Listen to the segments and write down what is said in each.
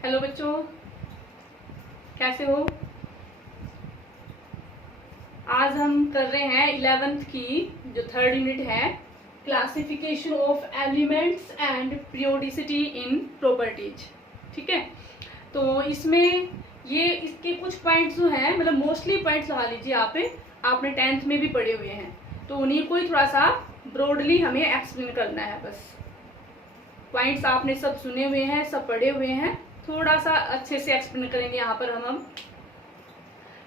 Hello बच्चों, कैसे हो? आज हम कर रहे हैं 11th की जो थर्ड यूनिट है, classification of elements and periodicity in properties. ठीक है, तो इसमें ये इसके कुछ पॉइंट्स जो हैं, मतलब मोस्टली पॉइंट्स लगा लीजिए आप आपने 10th में भी पढ़े हुए हैं, तो उन्हीं को ही थोड़ा सा ब्रॉडली हमें एक्सप्लेन करना है। बस पॉइंट्स आपने सब सुने हुए हैं, सब पढ़े हुए हैं, थोड़ा सा अच्छे से एक्सप्लेन करेंगे यहाँ पर हम।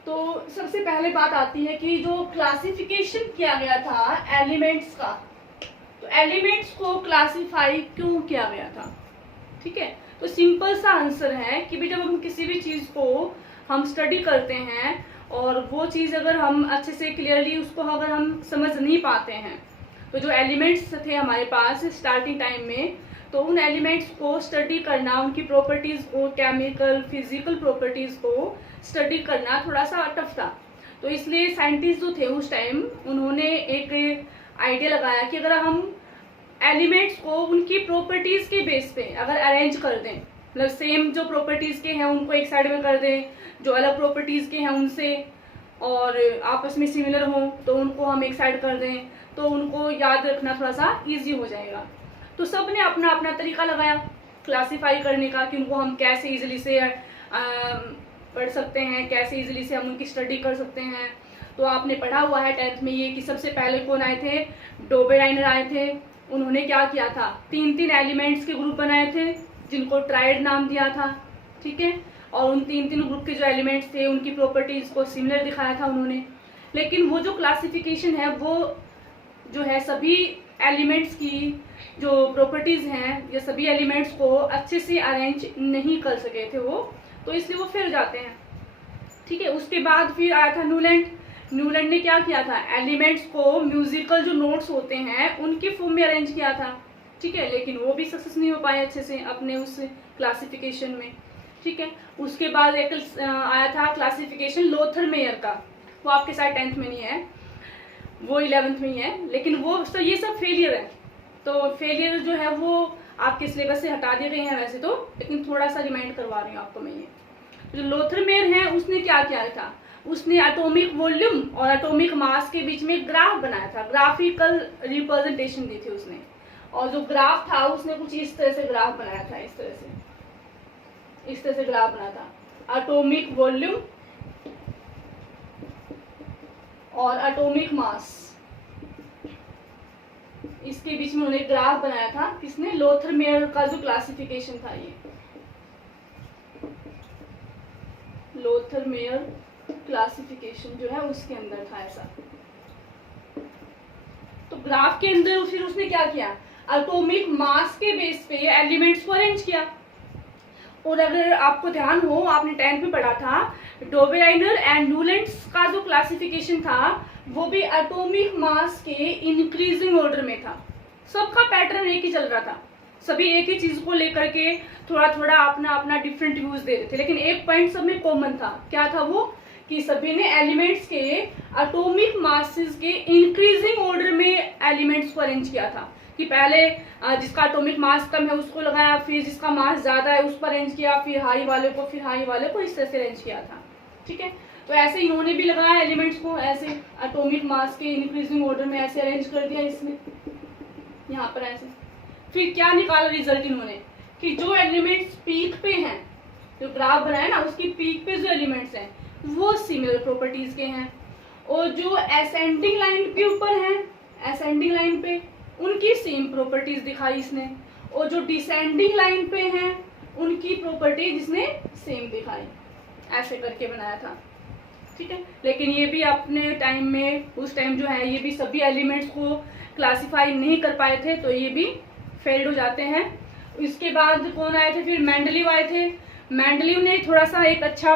तो सबसे पहले बात आती है कि जो क्लासिफिकेशन किया गया था एलिमेंट्स का, तो एलिमेंट्स को क्लासिफाई क्यों किया गया था? ठीक है, तो सिंपल सा आंसर है कि भी जब हम किसी भी चीज को हम स्टडी करते हैं और वो चीज अगर हम अच्छे से क्लियरली उसको अगर हम समझ नहीं पाते हैं, तो जो एलिमेंट्स थे हमारे पास स्टार्टिंग टाइम में, तो उन एलिमेंट्स को स्टडी करना, उनकी प्रॉपर्टीज को, केमिकल फिजिकल प्रॉपर्टीज को स्टडी करना थोड़ा सा टफ था। तो इसलिए साइंटिस्ट जो थे उस टाइम, उन्होंने एक आइडिया लगाया कि अगर हम एलिमेंट्स को उनकी प्रॉपर्टीज के बेस पे अगर अरेंज कर दें, मतलब सेम जो प्रॉपर्टीज के हैं उनको एक साइड में कर दें, जो अलग प्रॉपर्टीज के हैं उनसे और आपस में सिमिलर हों तो उनको हम एक साइड कर दें, तो उनको याद रखना थोड़ा सा इजी हो जाएगा। तो सब ने अपना अपना तरीका लगाया क्लासिफाई करने का कि उनको हम कैसे इजीली से पढ़ सकते हैं, कैसे इजीली से हम उनकी स्टडी कर सकते हैं। तो आपने पढ़ा हुआ है 10th में ये कि सबसे पहले कौन आए थे? डोबेराइनर आए थे। उन्होंने क्या किया था? तीन एलिमेंट्स के ग्रुप बनाए थे जिनको ट्राइड नाम दिया था। ठीक है, और उन तीन ग्रुप के जो एलिमेंट्स थे उनकी प्रॉपर्टीज को सिमिलर दिखाया था उन्होंने। लेकिन वो जो क्लासिफिकेशन है वो जो है सभी एलिमेंट्स की जो प्रॉपर्टीज हैं या सभी एलिमेंट्स को अच्छे से अरेंज नहीं कर सके थे वो, तो इसलिए वो फिर जाते हैं। ठीक है, उसके बाद फिर आया था न्यूलैंड। न्यूलैंड ने क्या किया था? एलिमेंट्स को म्यूजिकल जो नोट्स होते हैं उनके फॉर्म में अरेंज किया था। ठीक है, लेकिन वो भी सक्सेस नहीं हो पाए अच्छे से अपने उस क्लासिफिकेशन में। ठीक है, उसके बाद एक आया था क्लासिफिकेशन लोथर मेयर का, वो आपके साथ 10th में नहीं है, वो 11th में ही है, लेकिन वो तो ये सब फेलियर है। तो फेलियर जो है वो आपके सिलेबस से हटा दिए गए हैं वैसे तो, लेकिन थोड़ा सा रिमाइंड करवा रही हूँ आपको मैं। ये जो लोथर मेयर है उसने क्या किया था? उसने एटॉमिक वॉल्यूम और एटॉमिक मास के बीच में ग्राफ बनाया था, ग्राफिकल रिप्रेजेंटेशन दी थी उसने। और जो ग्राफ था उसने कुछ इस तरह से ग्राफ बनाया था, इस तरह से ग्राफ बनाया था। एटॉमिक वॉल्यूम और एटॉमिक मास, इसके बीच में उन्होंने ग्राफ बनाया था। किसने? लोथर मेयर का जो क्लासिफिकेशन था, ये लोथर मेयर क्लासिफिकेशन जो है उसके अंदर था ऐसा। तो ग्राफ के अंदर फिर उसने क्या किया? एटॉमिक मास के बेस पे एलिमेंट्स को अरेंज किया। और अगर आपको ध्यान हो, आपने 10th में पढ़ा था, डोबेराइनर एंड न्यूलैंड्स का जो क्लासिफिकेशन था वो भी एटॉमिक मास के इंक्रीजिंग ऑर्डर में था। सबका पैटर्न एक ही चल रहा था, सभी एक ही चीज को लेकर के थोड़ा थोड़ा अपना अपना डिफरेंट व्यूज दे रहे थे, लेकिन एक पॉइंट सब में कॉमन था। क्या था वो? कि सभी ने एलिमेंट्स के एटॉमिक मासेस के इंक्रीजिंग ऑर्डर में एलिमेंट्स को अरेंज किया था। कि पहले जिसका एटॉमिक मास कम है उसको लगाया, फिर जिसका मास ज्यादा है उस पर अरेंज किया, फिर हाई वाले को, फिर हाई वाले को, इस तरह से अरेंज किया था। ठीक है, तो ऐसे इन्होंने भी लगाया एलिमेंट्स को, ऐसे एटॉमिक मास के इंक्रीजिंग ऑर्डर में ऐसे अरेंज कर दिया इसमें, यहाँ पर ऐसे। फिर क्या निकाला रिजल्ट इन्होंने? कि जो एलिमेंट्स पीक पे हैं, जो ग्राफ बनाया ना उसकी पीक पे जो एलिमेंट्स हैं वो सिमिलर प्रॉपर्टीज के हैं, और जो असेंडिंग लाइन के ऊपर हैं, असेंडिंग लाइन पे, उनकी सेम प्रॉपर्टीज दिखाई इसने, और जो डिसेंडिंग लाइन पे हैं उनकी प्रॉपर्टीज इसने सेम दिखाई। ऐसे करके बनाया था। ठीक है, लेकिन ये भी अपने टाइम में, उस टाइम जो है, ये भी सभी एलिमेंट्स को क्लासिफाई नहीं कर पाए थे, तो ये भी फेल्ड हो जाते हैं। इसके बाद कौन आए थे? फिर मेंडलीव आए थे। मेंडलीव ने थोड़ा सा एक अच्छा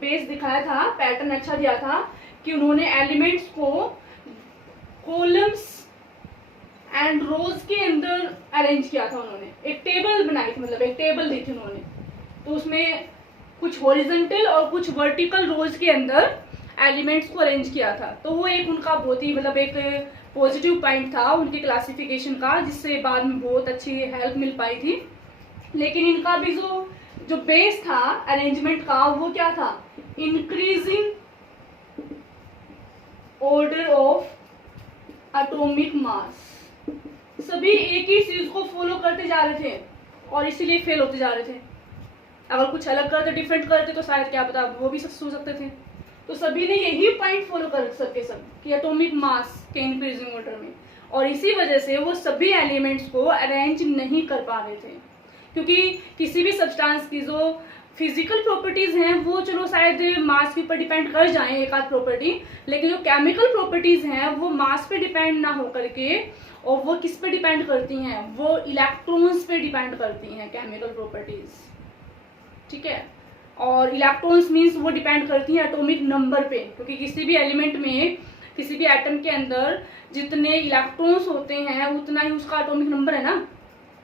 बेस दिखाया था, पैटर्न अच्छा दिया था, कि उन्होंने एलिमेंट्स को कॉलम्स एंड रोज के अंदर अरेंज किया था। उन्होंने एक टेबल बनाई थी, मतलब एक टेबल दी थी उन्होंने, तो उसमें कुछ हॉरिजॉन्टल और कुछ वर्टिकल रोज के अंदर एलिमेंट्स को अरेंज किया था। तो वो एक उनका बहुत ही मतलब एक पॉजिटिव पॉइंट था उनके क्लासिफिकेशन का, जिससे बाद में बहुत अच्छी हेल्प मिल पाई थी। लेकिन इनका भी जो बेस था अरेंजमेंट का वो क्या था, increasing order of atomic mass. सभी एक ही चीज को फॉलो करते जा रहे थे और इसीलिए फेल होते जा रहे थे। अगर कुछ अलग करते, डिफरेंट करते तो शायद क्या पता वो भी सो सकते थे। तो सभी ने यही पॉइंट फॉलो कर सके सब कि एटॉमिक मास के इंक्रीजिंग ऑर्डर में, और इसी वजह से वो सभी एलिमेंट्स को अरेंज नहीं कर पा रहे थे। क्योंकि किसी भी सब्सटेंस की जो फिजिकल प्रॉपर्टीज हैं वो चलो शायद मास के ऊपर डिपेंड कर जाएं एक आध प्रॉपर्टी, लेकिन जो केमिकल प्रॉपर्टीज हैं वो मास पे डिपेंड ना हो करके, और वो किस पे डिपेंड करती हैं, वो इलेक्ट्रॉन्स पे डिपेंड करती हैं केमिकल प्रॉपर्टीज, ठीक है। और इलेक्ट्रॉन्स मीन्स वो डिपेंड करती हैं एटॉमिक नंबर पे, क्योंकि किसी भी एलिमेंट में, किसी भी एटम के अंदर जितने इलेक्ट्रॉन्स होते हैं उतना ही उसका एटॉमिक नंबर है ना।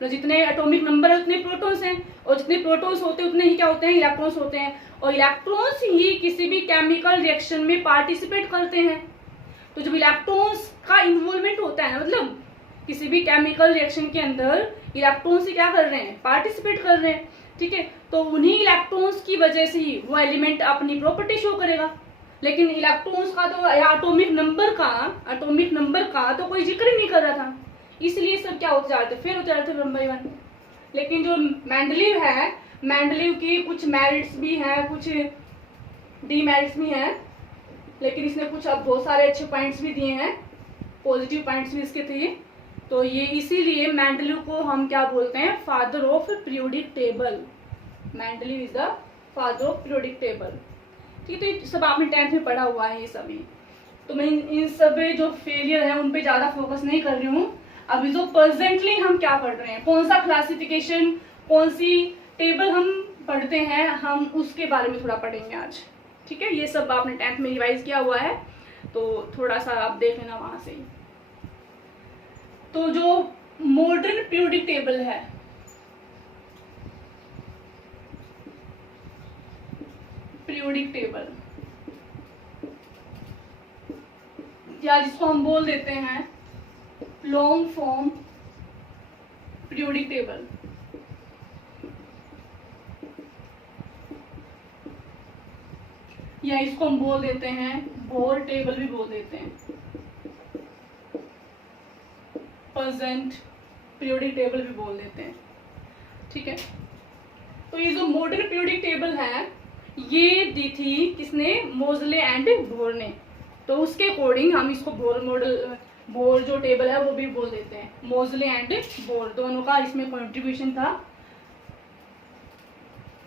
तो जितने एटॉमिक नंबर है उतने प्रोटॉन्स हैं, और जितने प्रोटॉन्स होते हैं उतने ही क्या होते हैं, इलेक्ट्रॉन्स होते हैं, और इलेक्ट्रॉन्स ही किसी भी केमिकल रिएक्शन में पार्टिसिपेट करते हैं। तो जब इलेक्ट्रॉन्स का इन्वॉल्वमेंट होता है ना, मतलब किसी भी केमिकल रिएक्शन के अंदर इलेक्ट्रॉन्स ही क्या कर रहे हैं, पार्टिसिपेट कर रहे हैं, ठीक है। तो उन्हीं इलेक्ट्रॉन्स की वजह से ही वो एलिमेंट अपनी प्रॉपर्टी शो करेगा। लेकिन इलेक्ट्रॉन्स का तो एटॉमिक नंबर का तो कोई जिक्र ही नहीं कर रहा था, इसलिए सब क्या होते जा रहे थे, फिर होते जा रहे थे वन बाय वन। लेकिन जो मेंडलीव है, मेंडलीव की कुछ मेरिट्स भी हैं, कुछ डीमेरिट्स भी हैं, लेकिन इसने कुछ अब बहुत सारे अच्छे पॉइंट्स भी दिए हैं, पॉजिटिव पॉइंट्स भी इसके थे। तो ये इसीलिए मेंडलीव को हम क्या बोलते हैं, father of periodic table. Mendeleev is the father of periodic table, ठीक है। तो ये सब आपने 10th में पढ़ा हुआ है ये सभी। तो मैं इन सब जो फेलियर है उन पे ज्यादा फोकस नहीं कर रही हूँ। अभी जो प्रेजेंटली हम क्या पढ़ रहे हैं, कौन सा क्लासिफिकेशन, कौन सी टेबल हम पढ़ते हैं, हम उसके बारे में थोड़ा पढ़ेंगे आज, ठीक है। ये सब आपने 10th में रिवाइज किया हुआ है, तो थोड़ा सा आप देख लेना वहां से। तो जो मॉडर्न पीरियोडिक टेबल है, पीरियोडिक टेबल, या जिसको हम बोल देते हैं लॉन्ग फॉर्म पीरियोडिक टेबल, या इसको हम बोल देते हैं बोर टेबल भी बोल देते हैं, प्रेजेंट पीरियोडिक टेबल भी बोल देते हैं, ठीक है। तो ये जो मॉडर्न पीरियोडिक टेबल है ये दी थी किसने, मोजले एंड बोर ने। तो उसके अकॉर्डिंग हम इसको बोर जो टेबल है वो भी बोल देते हैं, मोजले एंड बोर दोनों का इसमें कंट्रीब्यूशन था,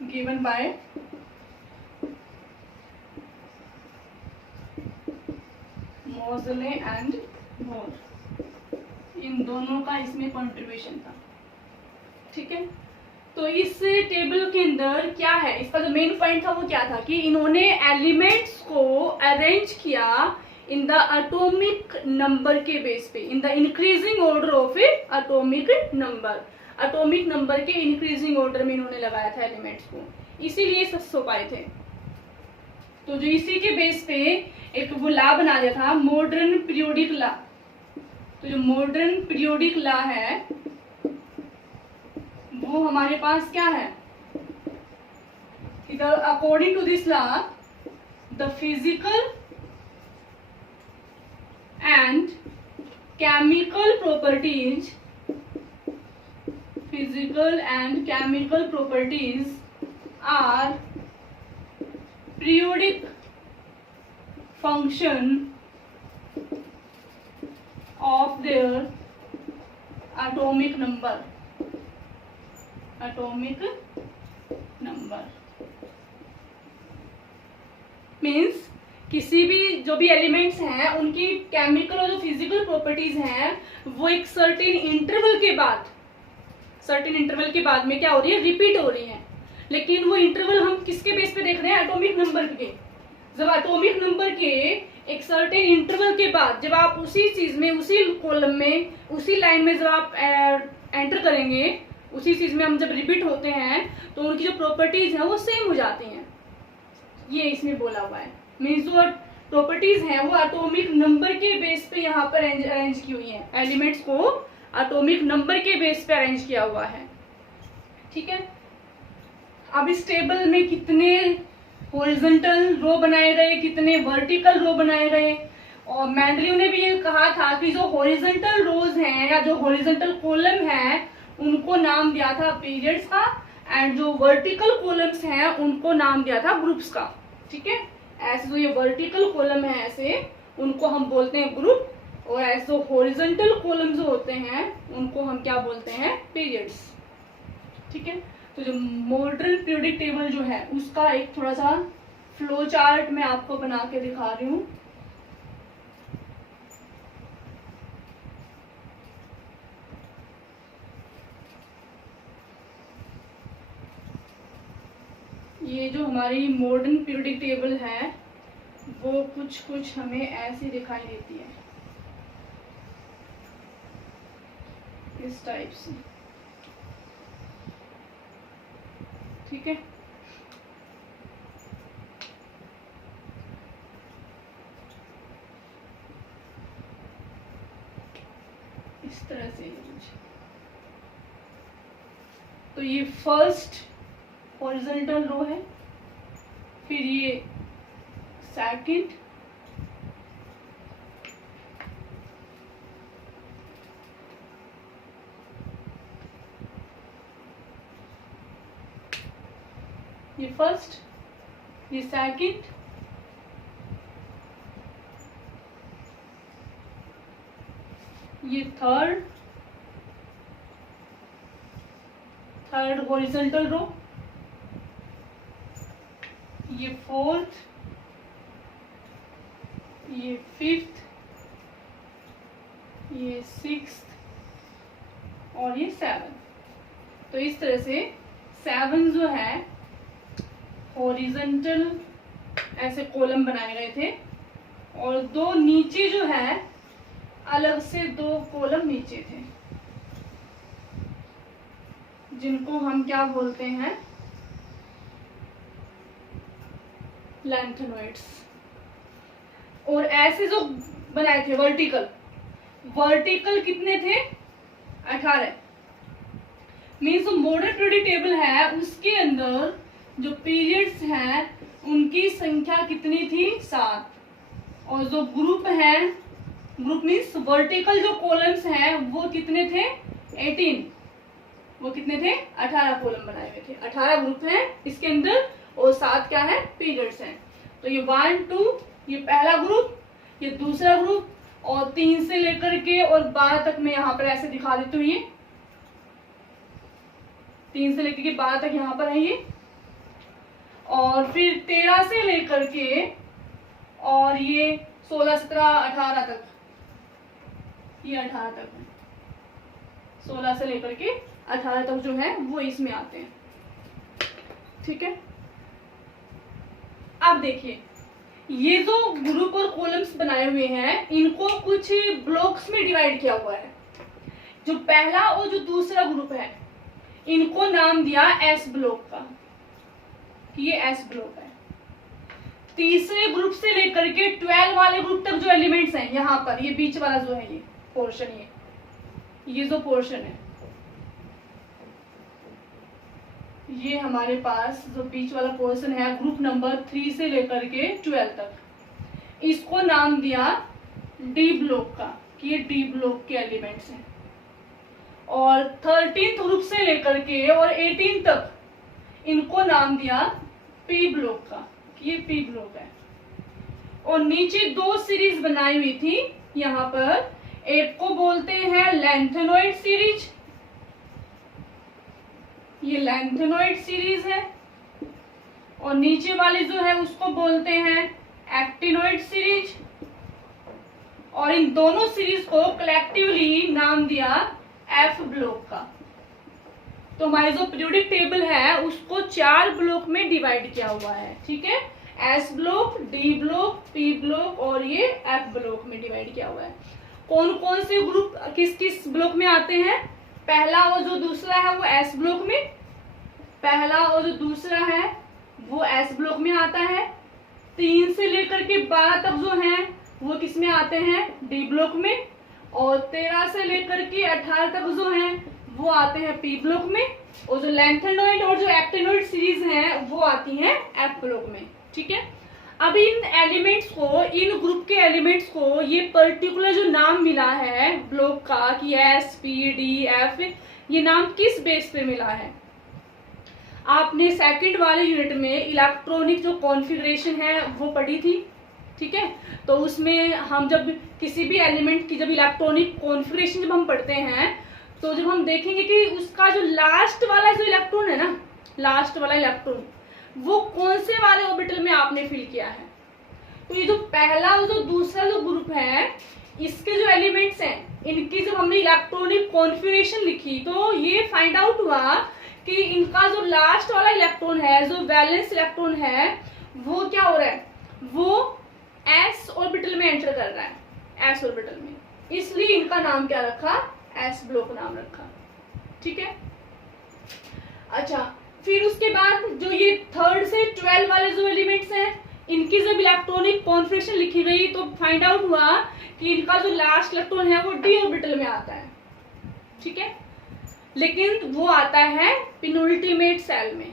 गिवन बाय मोजले एंड बोर, इन दोनों का इसमें कंट्रीब्यूशन था, ठीक है। तो इस टेबल के अंदर क्या है, इसका जो मेन पॉइंट था वो क्या था कि इन्होंने एलिमेंट्स को अरेंज किया इन द एटॉमिक नंबर के बेस पे, in the increasing order of atomic number के इंक्रीजिंग ऑर्डर में इन्होंने लगाया था एलिमेंट्स को, इसीलिए सस्ते हो पाए थे। तो जो इसी के बेस पे एक वो लॉ बना दिया था, मॉडर्न पीरियोडिक लॉ। तो जो मॉडर्न पीरियोडिक लॉ है वो हमारे पास क्या है, इधर according to this law the physical and chemical properties are periodic function of their atomic number means किसी भी जो भी एलिमेंट्स हैं उनकी केमिकल और जो फिजिकल प्रॉपर्टीज हैं वो एक सर्टेन इंटरवल के बाद में क्या हो रही है, रिपीट हो रही है। लेकिन वो इंटरवल हम किसके बेस पे देख रहे हैं, एटॉमिक नंबर के। जब एटॉमिक नंबर के एक सर्टेन इंटरवल के बाद जब आप उसी चीज में, उसी कॉलम में, उसी लाइन में जब आप एंटर करेंगे, उसी चीज में हम जब रिपीट होते हैं तो उनकी जो प्रॉपर्टीज हैं वो सेम हो जाती हैं, ये इसमें बोला हुआ है। मीन्स जो प्रॉपर्टीज हैं वो एटॉमिक नंबर के बेस पे यहाँ पर अरेंज की हुई है, एलिमेंट्स को एटॉमिक नंबर के बेस पे अरेंज किया हुआ है। ठीक है। अब इस टेबल में कितने हॉरिजॉन्टल रो बनाए गए, कितने वर्टिकल रो बनाए गए, और मैंड्रीव ने भी ये कहा था कि जो हॉरिजॉन्टल रोज हैं या जो हॉरिजॉन्टल कॉलम है उनको नाम दिया था पीरियड्स का, एंड जो वर्टिकल कॉलम्स हैं उनको नाम दिया था ग्रुप्स का। ठीक है, ऐसे जो ये वर्टिकल कॉलम है ऐसे उनको हम बोलते हैं ग्रुप, और ऐसे जो हॉरिजॉन्टल कॉलम जो होते हैं उनको हम क्या बोलते हैं, पीरियड्स। ठीक है, तो जो मॉडर्न पीरियोडिक टेबल जो है उसका एक थोड़ा सा फ्लो चार्ट मैं आपको बना के दिखा रही हूँ। ये जो हमारी मॉडर्न पीरियोडिक टेबल है वो कुछ हमें ऐसी दिखाई देती है, इस टाइप से। ठीक है, इस तरह से कुछ। तो ये फर्स्ट हॉरिजॉन्टल रो है, फिर ये सेकंड, ये फर्स्ट, ये सेकंड, ये थर्ड हॉरिजॉन्टल रो, ये फोर्थ, ये फिफ्थ, ये सिक्स्थ और ये सेवन। तो इस तरह से 7 जो है हॉरिजॉन्टल ऐसे कॉलम बनाए गए थे, और 2 नीचे जो है अलग से 2 कॉलम नीचे थे जिनको हम क्या बोलते हैं, लैंथेनॉइड्स। और ऐसे जो बनाए थे वर्टिकल कितने थे, 18। मीन्स जो मॉडर्न पीरियोडिक टेबल है उसके अंदर जो पीरियड्स हैं उनकी संख्या कितनी थी, 7। और जो ग्रुप है, ग्रुप मीन्स वर्टिकल जो कॉलम्स हैं वो कितने थे, 18। वो कितने थे, 18 कॉलम बनाए हुए थे। 18 ग्रुप हैं इसके अंदर, और 7 क्या है, पीरियड्स हैं। तो ये 1 2 ये पहला ग्रुप, ये दूसरा ग्रुप, और 3 से लेकर के और 12 तक मैं यहाँ पर ऐसे दिखा देती हूँ। ये 3 से लेकर के 12 तक यहाँ पर है ये, और फिर 13 से लेकर के और ये 16 17 18 तक, ये 18 तक है। 16 से लेकर के 18 तक जो है वो इसमें आते हैं। ठीक है, अब देखिए ये जो ग्रुप और कॉलम्स बनाए हुए हैं इनको कुछ ब्लॉक्स में डिवाइड किया हुआ है। जो पहला और जो दूसरा ग्रुप है इनको नाम दिया एस ब्लॉक का, कि ये एस ब्लॉक है। तीसरे ग्रुप से लेकर के 12 वाले ग्रुप तक जो एलिमेंट्स हैं यहाँ पर, ये बीच वाला जो है ये पोर्शन, ये जो पोर्शन है, ये हमारे पास जो बीच वाला पोर्शन है ग्रुप नंबर 3 से लेकर के 12 तक, इसको नाम दिया डी ब्लॉक का, कि ये डी ब्लॉक के एलिमेंट्स हैं। और 13th ग्रुप से लेकर के और 18 तक इनको नाम दिया पी ब्लॉक का, कि ये पी ब्लॉक है। और नीचे 2 सीरीज बनाई हुई थी यहाँ पर, एक को बोलते हैं लैंथेनॉइड सीरीज, ये लैंथेनॉइड सीरीज है, और नीचे वाली जो है उसको बोलते हैं एक्टिनॉइड सीरीज। और इन दोनों सीरीज को कलेक्टिवली नाम दिया एफ ब्लॉक का। तो हमारी जो पीरियोडिक टेबल है उसको 4 ब्लॉक में डिवाइड किया हुआ है। ठीक है, S block, D block, P block और ये एफ ब्लॉक में डिवाइड किया हुआ है। कौन कौन से ग्रुप किस किस ब्लॉक में आते हैं, पहला और जो दूसरा है वो एस ब्लॉक में, पहला और जो दूसरा है वो एस ब्लॉक में आता है। 3 से लेकर के 12 तक जो है वो किस में आते हैं, डी ब्लॉक में। और 13 से लेकर के 18 तक जो है वो आते हैं पी ब्लॉक में, और जो लैंथेनॉइड और जो एक्टिनॉइड सीरीज हैं वो आती हैं एफ ब्लॉक में। ठीक है, अब इन एलिमेंट्स को, इन ग्रुप के एलिमेंट्स को ये पर्टिकुलर जो नाम मिला है ब्लॉक का कि एस पी डी एफ, ये नाम किस बेस पे मिला है? आपने सेकंड वाले यूनिट में इलेक्ट्रॉनिक जो कॉन्फ़िगरेशन है वो पढ़ी थी। ठीक है, तो उसमें हम जब किसी भी एलिमेंट की जब इलेक्ट्रॉनिक कॉन्फ़िगरेशन जब हम पढ़ते हैं तो जब हम देखेंगे कि उसका जो लास्ट वाला जो इलेक्ट्रॉन है ना, लास्ट वाला इलेक्ट्रॉन वो कौन से वाले ऑर्बिटल में आपने फिल किया है। तो ये जो पहला और जो दूसरा जो ग्रुप है, इसके जो एलिमेंट्स हैं इनकी जब हमने इलेक्ट्रॉनिक कॉन्फ़िगरेशन लिखी तो ये फाइंड आउट हुआ कि इनका जो लास्ट वाला इलेक्ट्रॉन है, जो वैलेंस इलेक्ट्रॉन है, वो क्या हो रहा है, वो एस ऑर्बिटल में एंटर कर रहा है, एस ऑर्बिटल में, इसलिए इनका नाम क्या रखा, एस ब्लॉक नाम रखा। ठीक है, अच्छा, फिर उसके बाद जो ये 3rd से 12 वाले जो एलिमेंट्स हैं इनकी जब इलेक्ट्रॉनिक कॉन्फ़िगरेशन लिखी गई तो फाइंड आउट हुआ कि इनका जो लास्ट इलेक्ट्रॉन है वो डी ऑर्बिटल में आता है। ठीक है, लेकिन वो आता है पेनुल्टीमेट सेल में।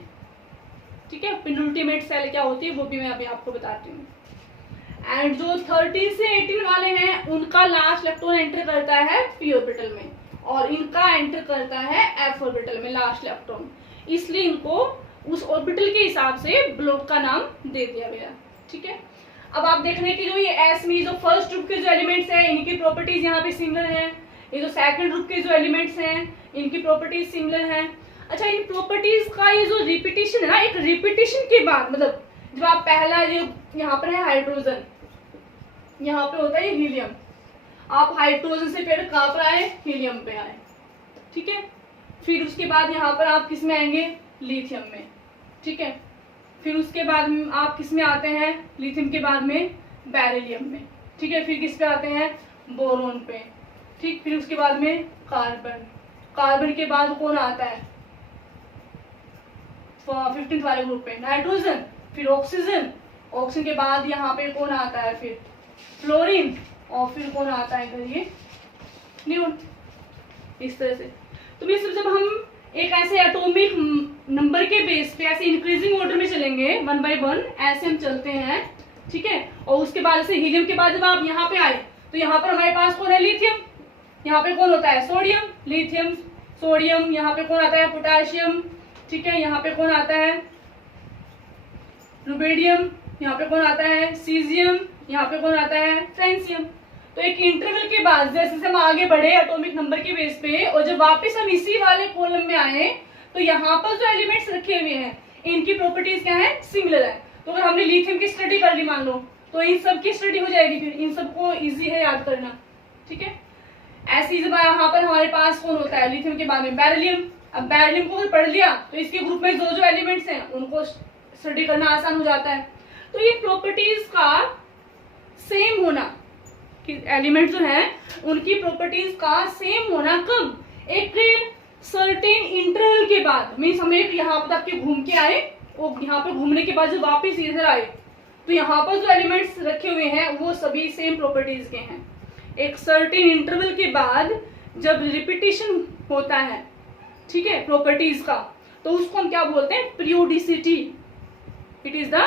ठीक है, पेनुल्टीमेट सेल क्या होती है वो भी मैं अभी आपको बताती हूँ। एंड जो 13 से 18 वाले हैं उनका लास्ट इलेक्ट्रॉन एंटर करता है पी ऑर्बिटल में, और इनका एंटर करता है एफ ऑर्बिटल में लास्ट इलेक्ट्रॉन, इसलिए इनको उस ऑर्बिटल के हिसाब से ब्लॉक का नाम दे दिया गया। ठीक है, अब आप देख रहे हैं कि जो ये एस में जो फर्स्ट ग्रुप के जो एलिमेंट्स हैं इनकी प्रॉपर्टीज यहाँ पे सिमिलर हैं, ये जो सेकंड ग्रुप के जो एलिमेंट्स हैं इनकी प्रॉपर्टीज सिमिलर हैं। अच्छा, इन प्रॉपर्टीज का ये जो रिपीटिशन है ना, एक रिपीटिशन के बाद, मतलब जब आप पहला जो यहाँ पर है हाइड्रोजन, यहाँ पे होता है हीलियम, आप हाइड्रोजन से पहले कहाँ पर आए, हीलियम पे आए। ठीक है, फिर उसके बाद यहाँ पर आप किस में आएंगे, लिथियम में। ठीक है, फिर उसके बाद आप किस में आते हैं, लिथियम के बाद में बेरिलियम में। ठीक है, फिर किस पे आते हैं, बोरोन पे। ठीक, फिर उसके बाद में कार्बन, कार्बन के बाद कौन आता है 15th वाले ग्रुप पे, नाइट्रोजन, फिर ऑक्सीजन, ऑक्सीजन के बाद यहाँ पे कौन आता है, फिर फ्लोरीन, और फिर कौन आता है इधर, ये नियोन। इस तरह से तो जब हम एक ऐसे एटॉमिक नंबर के बेस पे ऐसे इंक्रीजिंग ऑर्डर में चलेंगे 1 by 1 ऐसे हम चलते हैं। ठीक है, और उसके बाद से हीलियम के बाद जब आप यहाँ पे आए तो यहाँ पर हमारे पास कौन है, लिथियम, यहाँ पे कौन होता है, सोडियम, लिथियम, सोडियम, यहाँ पे कौन आता है, पोटेशियम। ठीक है, यहाँ पे कौन आता है, रुबिडियम, यहाँ पे कौन आता है, सीजियम, यहाँ पे कौन आता है, फ्रेंसियम। तो एक इंटरवल के बाद जैसे हम आगे बढ़े एटॉमिक नंबर के बेस पे, और जब वापस हम इसी वाले कॉलम में आए तो यहाँ पर जो एलिमेंट्स रखे हुए हैं इनकी प्रॉपर्टीज क्या है, सिमिलर है। तो अगर हमने लिथियम की स्टडी कर ली मान लो, तो इन सब की स्टडी हो जाएगी, फिर इन सबको इजी है याद करना। ठीक है, ऐसी जब यहाँ पर हमारे पास कौन होता है, लिथियम के बाद में बेरिलियम। अब बेरिलियम को पढ़ लिया तो इसके ग्रुप में जो जो एलिमेंट्स हैं उनको स्टडी करना आसान हो जाता है। तो ये प्रॉपर्टीज का सेम होना, एलिमेंट जो है उनकी प्रॉपर्टीज का सेम होना कब, एक सर्टेन इंटरवल के बाद, मीन्स हम एक यहाँ पर आपके घूम के आए और यहाँ पर घूमने के बाद जब वापस इधर आए तो यहाँ पर जो एलिमेंट्स रखे हुए हैं वो सभी सेम प्रॉपर्टीज के हैं। एक सर्टेन इंटरवल के बाद जब रिपीटिशन होता है, ठीक है, प्रॉपर्टीज का, तो उसको हम क्या बोलते हैं, periodicity. It is the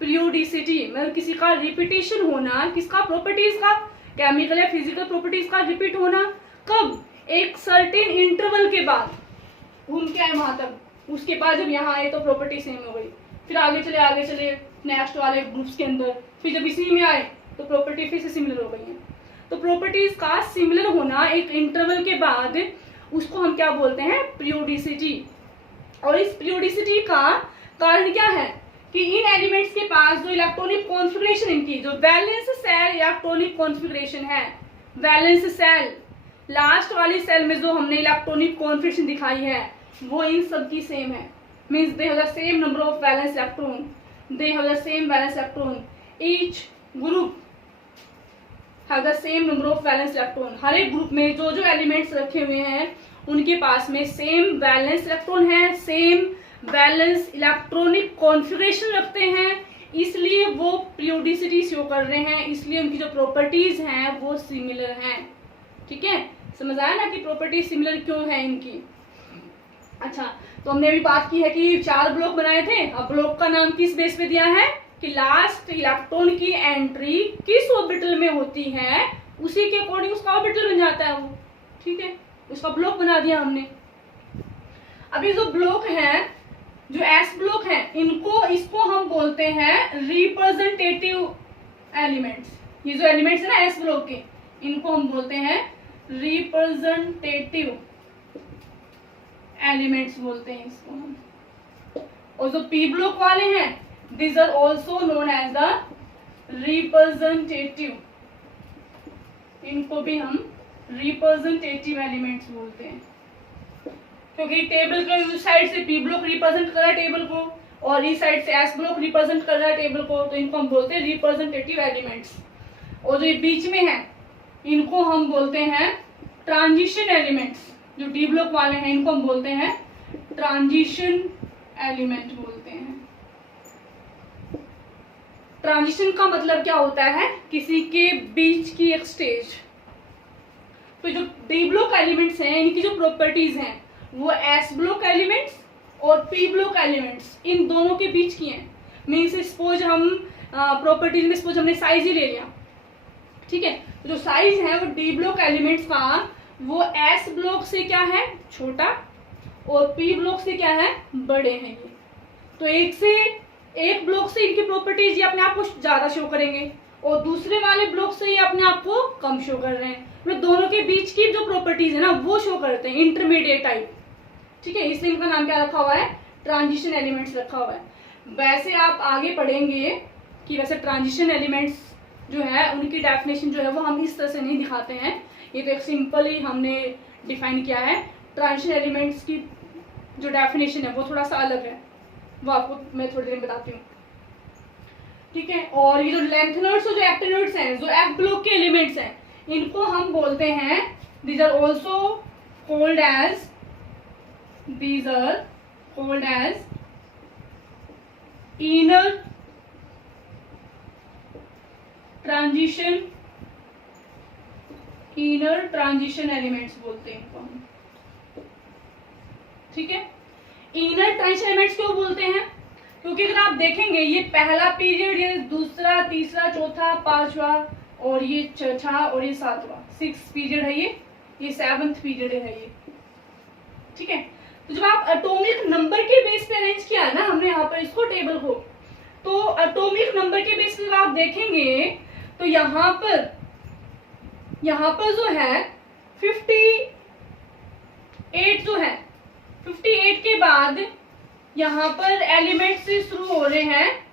periodicity, मतलब किसी का रिपीटिशन होना, किसका, प्रॉपर्टीज का, केमिकल या फिजिकल प्रॉपर्टीज का रिपीट होना कब, एक सर्टेन इंटरवल के बाद, घूम के आए वहां तक, उसके बाद जब यहाँ आए तो प्रॉपर्टी सेम हो गई, फिर आगे चले नेक्स्ट वाले ग्रुप्स के अंदर, फिर जब इसी में आए तो प्रॉपर्टी फिर से सिमिलर हो गई है। तो प्रॉपर्टीज का सिमिलर होना एक इंटरवल के बाद, उसको हम क्या बोलते हैं, पीरियोडिसिटी। और इस पीरियोडिसिटी का कारण क्या है कि इन एलिमेंट्स के पास जो इलेक्ट्रॉनिक कॉन्फ़िगरेशन, इनकी जो वैलेंस सेल इलेक्ट्रॉनिक कॉन्फ़िगरेशन है, वैलेंस सेल, लास्ट वाली सेल में जो हमने इलेक्ट्रॉनिक कॉन्फ़िगरेशन दिखाई है वो इन सब की सेम है। Means they have the same number of valence electron, they have the same valence electron, each group have the same number of valence electron. हर एक ग्रुप में जो जो एलिमेंट्स रखे हुए हैं उनके पास में सेम वैलेंस इलेक्ट्रॉन है, सेम वैलेंस इलेक्ट्रॉनिक कॉन्फ़िगरेशन रखते हैं, इसलिए वो पीरियोडिसिटी शो कर रहे हैं, इसलिए उनकी जो प्रॉपर्टीज हैं वो सिमिलर हैं। ठीक है, समझ आया ना कि प्रॉपर्टी सिमिलर क्यों है इनकी। अच्छा, तो हमने अभी बात की है कि 4 ब्लॉक बनाए थे। अब ब्लॉक का नाम किस बेस पे दिया है कि लास्ट इलेक्ट्रॉन की एंट्री किस ऑर्बिटल में होती है, उसी के अकॉर्डिंग उसका ऑर्बिटल बन जाता है वो। ठीक है, उसका ब्लॉक बना दिया हमने। अभी जो ब्लॉक है, जो एस ब्लॉक है, इसको हम बोलते हैं रिप्रेजेंटेटिव एलिमेंट्स। ये जो एलिमेंट्स है ना एस ब्लॉक के, इनको हम बोलते हैं रिप्रेजेंटेटिव एलिमेंट्स बोलते हैं इसको हम। और जो पी ब्लॉक वाले हैं, these are also known as the representative, इनको भी हम रिप्रेजेंटेटिव एलिमेंट्स बोलते हैं, क्योंकि टेबल के उस साइड से पी ब्लॉक रिप्रेजेंट कर रहा है टेबल को, और इस साइड से एस ब्लॉक रिप्रेजेंट कर रहा है टेबल को, तो इनको हम बोलते हैं रिप्रेजेंटेटिव एलिमेंट्स। और जो ये बीच में है, इनको हम बोलते हैं ट्रांजिशन एलिमेंट्स। जो डी ब्लॉक वाले हैं, इनको हम बोलते हैं ट्रांजिशन एलिमेंट बोलते हैं। ट्रांजिशन का मतलब क्या होता है, किसी के बीच की एक स्टेज। तो जो डी ब्लॉक एलिमेंट्स हैं, इनकी जो प्रॉपर्टीज हैं वो एस ब्लॉक एलिमेंट्स और पी ब्लॉक एलिमेंट्स, इन दोनों के बीच की हैं। मीन्स सपोज हम प्रॉपर्टीज में सपोज हमने साइज ही ले लिया, ठीक है, जो साइज है वो डी ब्लॉक एलिमेंट्स का वो एस ब्लॉक से क्या है छोटा, और पी ब्लॉक से क्या है बड़े हैं ये। तो एक ब्लॉक से इनकी प्रॉपर्टीज ये अपने आप को ज्यादा शो करेंगे, और दूसरे वाले ब्लॉक से ये अपने आप को कम शो कर रहे हैं। मतलब दोनों के बीच की जो प्रॉपर्टीज है ना वो शो करते हैं, इंटरमीडिएट टाइप। ठीक है, इसलिए इनका नाम क्या रखा हुआ है, ट्रांजिशन एलिमेंट्स रखा हुआ है। वैसे आप आगे पढ़ेंगे कि वैसे ट्रांजिशन एलिमेंट्स जो है उनकी डेफिनेशन जो है वो हम इस तरह से नहीं दिखाते हैं, ये तो एक सिंपल ही हमने डिफाइन किया है। ट्रांजिशन एलिमेंट्स की जो डेफिनेशन है वो थोड़ा सा अलग है, वो आपको मैं थोड़ी देर में बताती हूँ। ठीक है, और ये जो लेंथनर्स और जो एक्टिनर्स हैं, जो एफ ब्लॉक के एलिमेंट्स हैं, इनको हम बोलते हैं these are also called as inner transition elements बोलते हैं इनको हम। ठीक है, इनर ट्रांजिशन एलिमेंट्स क्यों बोलते हैं, क्योंकि अगर आप देखेंगे ये पहला पीरियड, ये दूसरा, तीसरा, चौथा, पांचवा, और ये छठा, और ये सातवां, 6 पीरियड है ये 7th पीरियड है ये। ठीक है, तो जब आप एटॉमिक नंबर के बेस पे अरेंज किया है ना हमने यहाँ पर इसको टेबल को, तो एटॉमिक नंबर के बेस पे जब आप देखेंगे तो यहाँ पर जो है 58 जो है, 58 के बाद यहाँ पर एलिमेंट से शुरू हो रहे हैं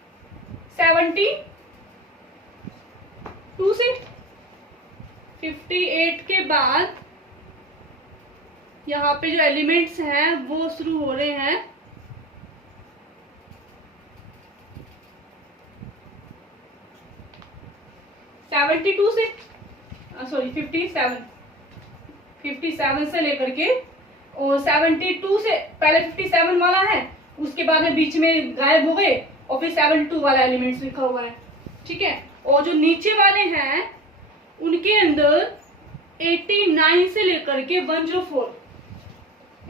72 से। 58 के बाद यहाँ पे जो एलिमेंट्स हैं वो शुरू हो रहे हैं 72 से, सॉरी 57 से लेकर के, और 72 से पहले 57 वाला है, उसके बाद में बीच में गायब हो गए, और फिर 72 वाला एलिमेंट्स लिखा हुआ है। ठीक है, और जो नीचे वाले हैं उनके अंदर 89 से लेकर के 104,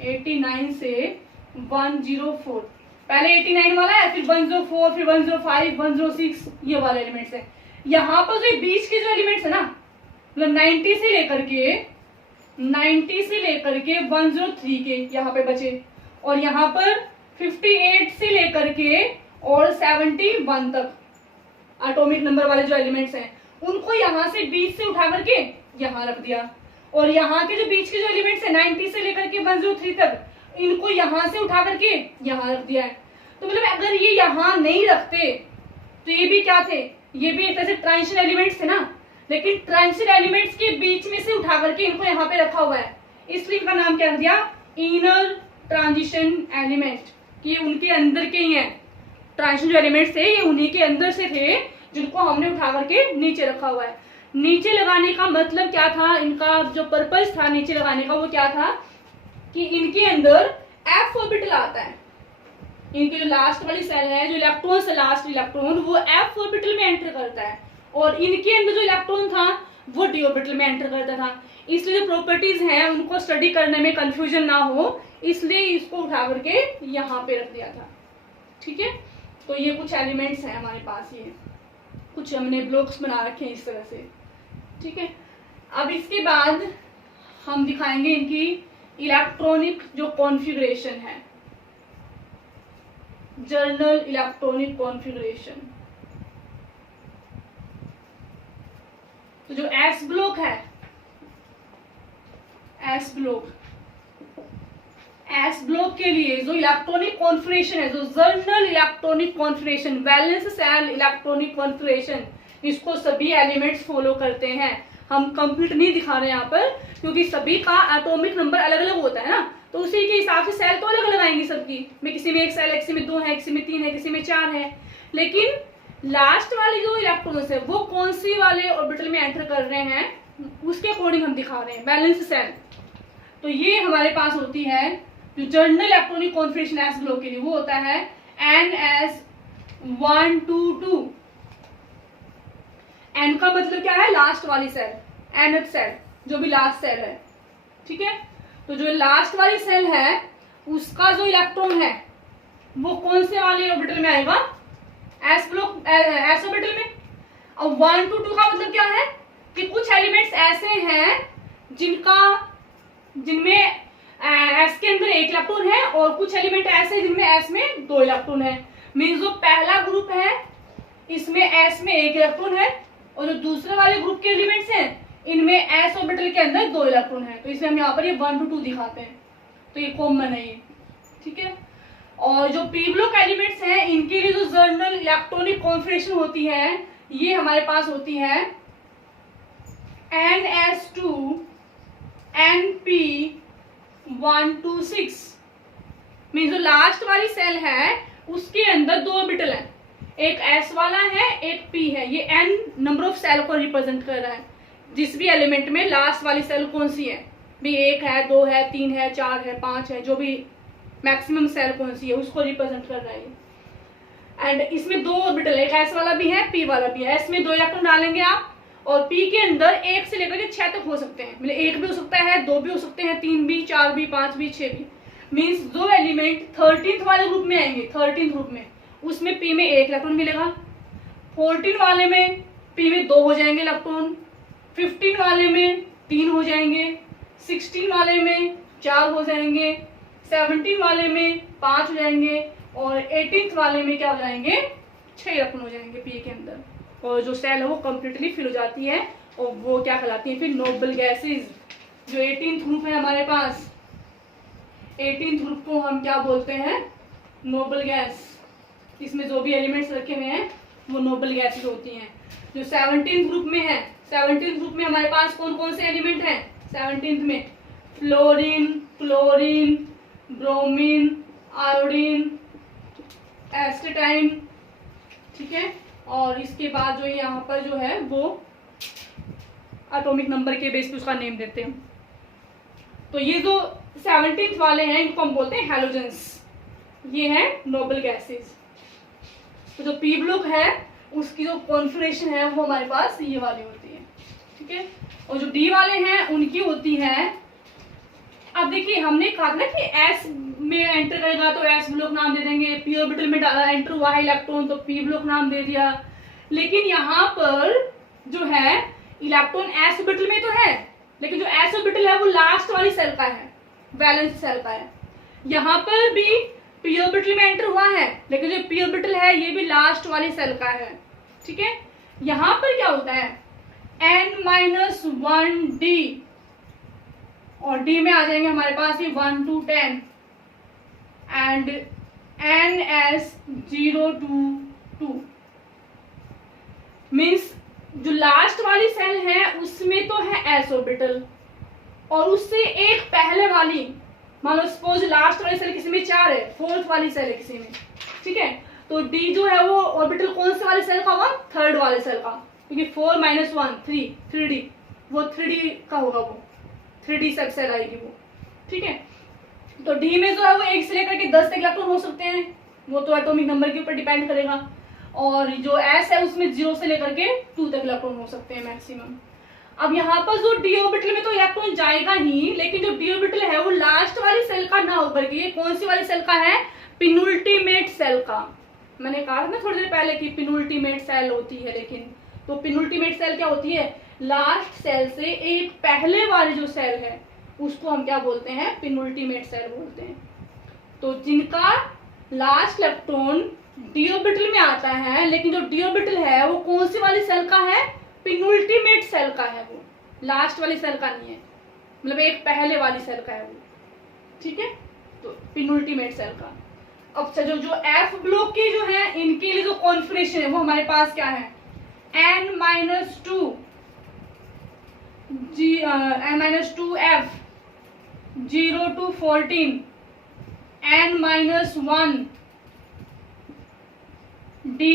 89 से 104, पहले 89 वाला है, फिर 104, फिर 105, 106, ये वाले एलिमेंट्स है। यहाँ पर जो बीच के जो एलिमेंट्स है ना, मतलब 90 से लेकर के 103 के यहाँ पे बचे, और यहाँ पर 58 से लेकर के और 71 तक एटॉमिक नंबर वाले जो एलिमेंट्स हैं उनको यहाँ से बीच से उठा करके यहाँ रख दिया, और यहाँ के जो बीच के जो एलिमेंट्स हैं 90 से लेकर के 103 तक, इनको यहाँ से उठा करके यहाँ रख दिया है। तो मतलब अगर ये यहाँ नहीं रखते तो ये भी क्या थे, ये भी एक तरह से ट्रांजिशन एलिमेंट्स थे ना, लेकिन ट्रांजिशन एलिमेंट्स के बीच में से उठा करके इनको यहाँ पे रखा हुआ है, इसलिए इनका नाम क्या रख दिया, इनर ट्रांजिशन एलिमेंट, कि उनके अंदर के ही हैं। ट्रांजिशन जो एलिमेंट्स थे ये उन्हीं के अंदर से थे, जिनको हमने उठा करके नीचे रखा हुआ है। नीचे लगाने का मतलब क्या था, इनका जो पर्पस था नीचे लगाने का वो क्या था कि इनके अंदर एफ ऑर्बिटल आता है। इनकी जो लास्ट वाली सेल है, जो इलेक्ट्रॉन से लास्ट इलेक्ट्रॉन, वो एफ ऑर्बिटल में एंटर करता है, और इनके अंदर जो इलेक्ट्रॉन था वो डी ऑर्बिटल में एंटर करता था। इसलिए जो प्रॉपर्टीज हैं उनको स्टडी करने में कंफ्यूजन ना हो, इसलिए इसको उठा करके यहाँ पे रख दिया था। ठीक है, तो ये कुछ एलिमेंट्स हैं हमारे पास, ये कुछ हमने ब्लॉक्स बना रखे हैं इस तरह से। ठीक है, अब इसके बाद हम दिखाएंगे इनकी इलेक्ट्रॉनिक जो कॉन्फ़िगरेशन है, जर्नल इलेक्ट्रॉनिक कॉन्फ़िगरेशन। तो जो एस ब्लॉक है, एस ब्लॉक के लिए जो इलेक्ट्रॉनिक कॉन्फ़िगरेशन है, जो journal electronic configuration, valence shell electronic configuration, इसको सभी एलिमेंट्स फॉलो करते हैं। हम कंप्यूटर नहीं दिखा रहे हैं यहाँ पर, क्योंकि सभी का एटॉमिक नंबर अलग अलग होता है ना, तो उसी के हिसाब से सेल तो अलग अलग आएंगी सबकी। में किसी में एक सेल है, किसी में 2 है, किसी में 3 है, किसी में 4 है, लेकिन लास्ट वाली जो इलेक्ट्रॉन्स है वो कौन सी वाले ऑर्बिटल में एंटर कर रहे हैं उसके अकॉर्डिंग हम दिखा रहे हैं वैलेंस सेल। तो ये हमारे पास होती है जो journal electronic configuration S block के लिए, वो होता है NS122। एन का मतलब क्या है, लास्ट वाली सेल, nth सेल, जो भी लास्ट सेल है। ठीक है, तो जो लास्ट वाली सेल है उसका जो इलेक्ट्रॉन है वो कौन से वाले ऑर्बिटल में आएगा, एस ब्लॉक, एस ऑर्बिटल में। और 1 to 2 का मतलब क्या है कि कुछ एलिमेंट्स ऐसे हैं जिनमें एस के अंदर 1 इलेक्ट्रॉन है, और कुछ एलिमेंट ऐसे जिनमें एस में 2 इलेक्ट्रॉन है। मीन्स जो पहला ग्रुप है इसमें एस में 1 इलेक्ट्रॉन है, और जो दूसरे वाले ग्रुप के एलिमेंट्स हैं इनमें एस ऑर्बिटल के अंदर 2 इलेक्ट्रॉन है। तो इसलिए हम यहाँ पर ये 1 to 2 दिखाते हैं, तो ये कॉमन है ये। ठीक है, और जो पी ब्लॉक एलिमेंट्स हैं इनके लिए जो जर्नल इलेक्ट्रॉनिक कॉन्फ़िगरेशन होती है ये हमारे पास होती है NS2 NP126। मीन जो लास्ट वाली सेल है उसके अंदर 2 ऑर्बिटल है, एक S वाला है, एक P है। ये N नंबर ऑफ सेल को रिप्रेजेंट कर रहा है, जिस भी एलिमेंट में लास्ट वाली सेल कौन सी है भी, 1 है, 2 है, 3 है, 4 है, 5 है, जो भी मैक्सिमम सेल कौन सी है उसको रिप्रेजेंट कर रहा है। एंड इसमें 2 ऑर्बिटल है, एक S वाला भी है, P वाला भी है। S में 2 इलेक्ट्रॉन डालेंगे आप, और P के अंदर 1 से लेकर के 6 तक हो सकते हैं, मतलब 1 भी हो सकता है, 2 भी हो सकते हैं, 3 भी, 4 भी, 5 भी, 6 भी। मीन्स जो एलिमेंट 13th वाले ग्रुप में आएंगे, 13th ग्रुप में, उसमें P में 1 इलेक्ट्रॉन मिलेगा। 14 वाले में P में 2 हो जाएंगे इलेक्ट्रॉन, 15 वाले में 3 हो जाएंगे, 16 वाले में 4 हो जाएंगे, 17 वाले में 5 हो जाएंगे, और 18th वाले में क्या हो जाएंगे, 6 इलेक्ट्रॉन हो जाएंगे P के अंदर। और जो सेल है वो कम्प्लीटली फिल हो जाती है, और वो क्या कहलाती है फिर नोबल गैसेज। जो 18th ग्रुप है हमारे पास, 18th ग्रुप को हम क्या बोलते हैं, नोबल गैस। इसमें जो भी एलिमेंट्स रखे हुए हैं वो नोबल गैसेज होती हैं। जो 17th ग्रुप में है, 17th ग्रुप में हमारे पास कौन कौन से एलिमेंट हैं 17th में, fluorine, chlorine, bromine, iodine, astatine. ठीक है, और इसके बाद जो यहाँ पर जो है वो एटॉमिक नंबर के बेस पे उसका नेम देते हैं। तो ये जो 17th वाले हैं इनको हम बोलते हैं हैलोजेंस, ये है नोबल गैसेस। तो जो पी ब्लॉक है उसकी जो कॉन्फ़िगरेशन है वो हमारे पास ये वाली होती है। ठीक है, और जो डी वाले हैं उनकी होती है, अब देखिए हमने कहा था ना कि एस में एंटर करेगा तो एस ब्लॉक नाम दे देंगे, पी ऑर्बिटल में एंटर हुआ है इलेक्ट्रॉन तो पी ब्लॉक नाम दे दिया। लेकिन यहाँ पर जो है इलेक्ट्रॉन एस ऑर्बिटल में तो है, लेकिन जो एस ऑर्बिटल है वो लास्ट वाली सेल का है, वैलेंस सेल का है। यहाँ पर भी पी ऑर्बिटल में एंटर हुआ है, लेकिन जो पी ऑर्बिटल है ये भी लास्ट वाली सेल का है। ठीक है, यहाँ पर क्या होता है N-1D, और D में आ जाएंगे हमारे पास ये 1 to 10 एंड NS022। मीन्स जो लास्ट वाली सेल है उसमें तो है s ऑर्बिटल, और उससे एक पहले वाली, मान लो सपोज लास्ट वाली सेल किसी में 4 है, 4th वाली सेल है किसी में। ठीक है, तो D जो है वो ऑर्बिटल कौन से वाले सेल का होगा, 3rd वाले सेल का, क्योंकि 4 - 1 3D, वो 3D का होगा, वो 3D सब सेल आएगी वो। ठीक है, तो D में जो है वो 1 से लेकर के 10 तक इलेक्ट्रॉन हो सकते हैं, वो तो एटॉमिक नंबर के ऊपर डिपेंड करेगा। और जो S है उसमें 0 से लेकर के 2 तक इलेक्ट्रॉन हो सकते हैं मैक्सिमम। अब यहाँ पर जो डी ऑर्बिटल में तो इलेक्ट्रॉन जाएगा ही, लेकिन जो डी ऑर्बिटल है वो लास्ट वाली सेल का ना होकर के ये कौन सी वाली सेल का है, पिनुल्टीमेट सेल का। मैंने कहा था ना थोड़ी देर पहले कि पिनुल्टीमेट सेल होती है, लेकिन तो पिनुल्टीमेट सेल क्या होती है, लास्ट सेल से एक पहले वाली जो सेल है उसको हम क्या बोलते हैं, पिनुल्टीमेट सेल बोलते हैं। तो जिनका लास्ट इलेक्ट्रॉन डी ऑर्बिटल में आता है, लेकिन जो डी ऑर्बिटल है वो कौन सी वाली सेल का है, पिनुल्टीमेट सेल का है, वो लास्ट वाली सेल का नहीं है, मतलब एक पहले वाली सेल का है वो, ठीक है। तो पिनुल्टीमेट सेल का। अब जो एफ ब्लॉक की जो है इनके लिए जो कॉन्फिगरेशन है वो हमारे पास क्या है, n-2 n-2f 0 to 14 n-1 d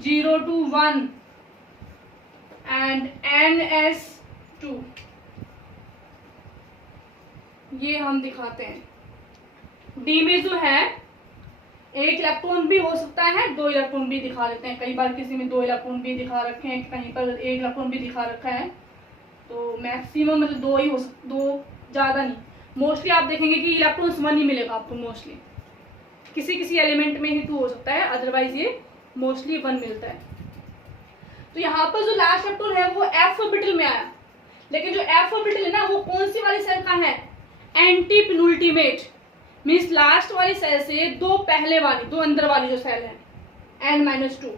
0 to 1 and ns2, ये हम दिखाते हैं। डी में जो है एक इलेक्ट्रॉन भी हो सकता है, दो इलेक्ट्रॉन भी दिखा देते हैं, कई बार किसी में दो इलेक्ट्रॉन भी दिखा रखे हैं, कहीं पर एक इलेक्ट्रॉन भी दिखा रखा है। तो मैक्सिमम मतलब दो ही हो सकते, दो ज्यादा नहीं। मोस्टली आप देखेंगे कि इलेक्ट्रॉन्स 1 ही मिलेगा आपको, मोस्टली किसी किसी एलिमेंट में ही 2 हो सकता है, अदरवाइज ये मोस्टली 1 मिलता है। तो यहाँ पर जो लास्ट इलेक्ट्रॉन है वो एफ ऑर्बिटल में आया, लेकिन जो एफ ऑर्बिटल है ना वो कौन सी वाली सेल का है, एंटी पिनुल्टीमेट, मीन्स लास्ट वाली सेल से दो पहले वाली, दो अंदर वाली जो सेल है n-2,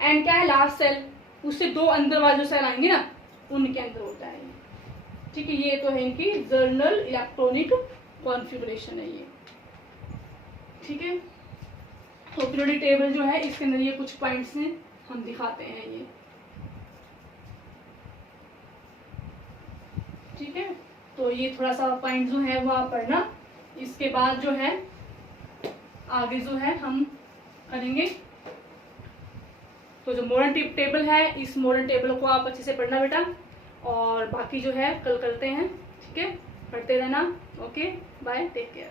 एन क्या है लास्ट सेल, उससे दो अंदर वाली जो सेल आएंगे ना उनके अंदर होता है, ठीक है। ये तो है इनकी जर्नल इलेक्ट्रॉनिक कॉन्फ़िगरेशन है ये, ठीक है। तो पीरियोडिक टेबल जो है इसके अंदर ये कुछ पॉइंट्स हैं हम दिखाते हैं ये, ठीक है। तो ये थोड़ा सा पॉइंट जो है वो आप पढ़ना, इसके बाद जो है आगे जो है हम करेंगे। तो जो मॉडर्न टेबल है इस मॉडर्न टेबल को आप अच्छे से पढ़ना बेटा, और बाकी जो है कल करते हैं, ठीक है। पढ़ते रहना। Okay bye, take care.